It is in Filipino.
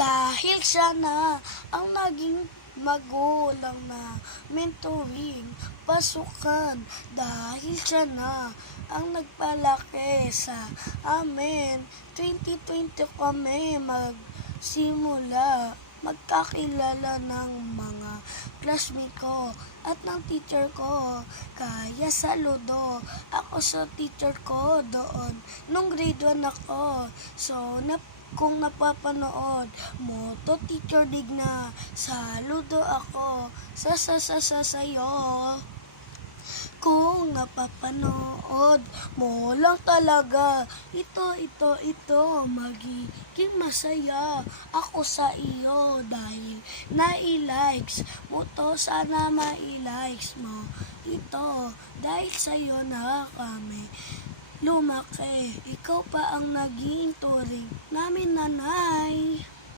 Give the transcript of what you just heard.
Dahil siya na ang naging magulang na tuwing pasukan. Dahil siya na ang nagpalaki sa amin. 2020 kami magsimula magkakilala ng mga classmate ko at ng teacher ko. Kaya saludo ako sa teacher ko doon nung grade 1 ako. So, kung napapanood mo to, Teacher Digna, saludo ako sa sayo. Kung napapanood mo lang talaga, ito, magiging masaya ako sa iyo dahil nai-likes mo to, sana mai-likes mo ito dahil sa'yo na kami lumaki. Ikaw pa ang naging turing namin, nanay.